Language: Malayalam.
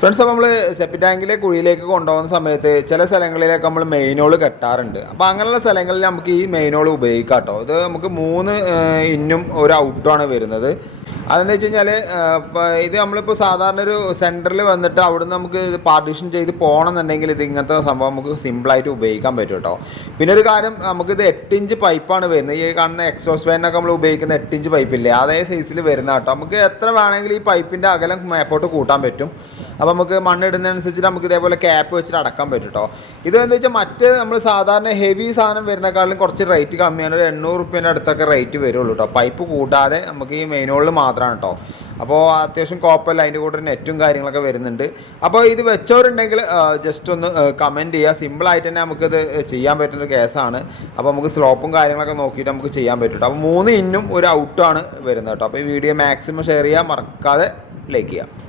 ഫ്രണ്ട്സ്, അപ്പോൾ നമ്മൾ സെപ്റ്റി ടാങ്കിലെ കുഴിയിലേക്ക് കൊണ്ടുപോകുന്ന സമയത്ത് ചില സ്ഥലങ്ങളിലേക്ക് നമ്മൾ മെയിൻ ഹോൾ കെട്ടാറുണ്ട്. അപ്പോൾ അങ്ങനെയുള്ള സ്ഥലങ്ങളിൽ നമുക്ക് ഈ മെയിൻ ഹോൾ ഉപയോഗിക്കാം കേട്ടോ. ഇത് നമുക്ക് 3 ഇന്നും ഒരു ഔട്ടുമാണ് വരുന്നത്. അതെന്ന് വെച്ച് കഴിഞ്ഞാൽ ഇത് നമ്മളിപ്പോൾ സാധാരണ ഒരു സെൻറ്ററിൽ വന്നിട്ട് അവിടുന്ന് നമുക്ക് ഇത് പാർട്ടീഷൻ ചെയ്ത് പോകണമെന്നുണ്ടെങ്കിൽ ഇത് ഇങ്ങനത്തെ സംഭവം നമുക്ക് സിമ്പിളായിട്ട് ഉപയോഗിക്കാൻ പറ്റും കേട്ടോ. പിന്നെ ഒരു കാര്യം, നമുക്കിത് 8 ഇഞ്ച് പൈപ്പാണ് വരുന്നത്. ഈ കാണുന്ന എക്സോസ് ഫാനൊക്കെ നമ്മൾ ഉപയോഗിക്കുന്ന 8 ഇഞ്ച് പൈപ്പില്ലേ, അതേ സൈസിൽ വരുന്ന കേട്ടോ. നമുക്ക് എത്ര വേണമെങ്കിലും ഈ പൈപ്പിൻ്റെ അകലം മേപ്പോട്ട് കൂട്ടാൻ പറ്റും. അപ്പോൾ നമുക്ക് മണ്ണിടുന്നതനുസരിച്ചിട്ട് നമുക്ക് ഇതേപോലെ ക്യാപ്പ് വെച്ചിട്ട് അടക്കാൻ പറ്റും കേട്ടോ. ഇതെന്താ വെച്ചാൽ മറ്റ് നമ്മൾ സാധാരണ ഹെവി സാധനം വരുന്നേക്കാളും കുറച്ച് റേറ്റ് കമ്മിയാണ്. ഒരു 800 റുപ്യേൻ്റെ അടുത്തൊക്കെ റേറ്റ് വരുള്ളൂ കേട്ടോ. പൈപ്പ് കൂട്ടാതെ നമുക്ക് ഈ മെയിൻ ഹോളിൽ മാത്രമാണ് കേട്ടോ. അപ്പോൾ അത്യാവശ്യം കുഴപ്പമില്ല. അതിൻ്റെ കൂടെ നെറ്റും കാര്യങ്ങളൊക്കെ വരുന്നുണ്ട്. അപ്പോൾ ഇത് വെച്ചവരുണ്ടെങ്കിൽ ജസ്റ്റ് ഒന്ന് കമൻറ്റ് ചെയ്യുക. സിമ്പിളായിട്ട് തന്നെ നമുക്കിത് ചെയ്യാൻ പറ്റുന്നൊരു കേസാണ്. അപ്പോൾ നമുക്ക് സ്ലോപ്പും കാര്യങ്ങളൊക്കെ നോക്കിയിട്ട് നമുക്ക് ചെയ്യാൻ പറ്റും കേട്ടോ. അപ്പോൾ 3 ഇന്നും ഒരു ഔട്ടാണ് വരുന്നത് കേട്ടോ. അപ്പോൾ ഈ വീഡിയോ മാക്സിമം ഷെയർ ചെയ്യുക, മറക്കാതെ ലൈക്ക് ചെയ്യുക.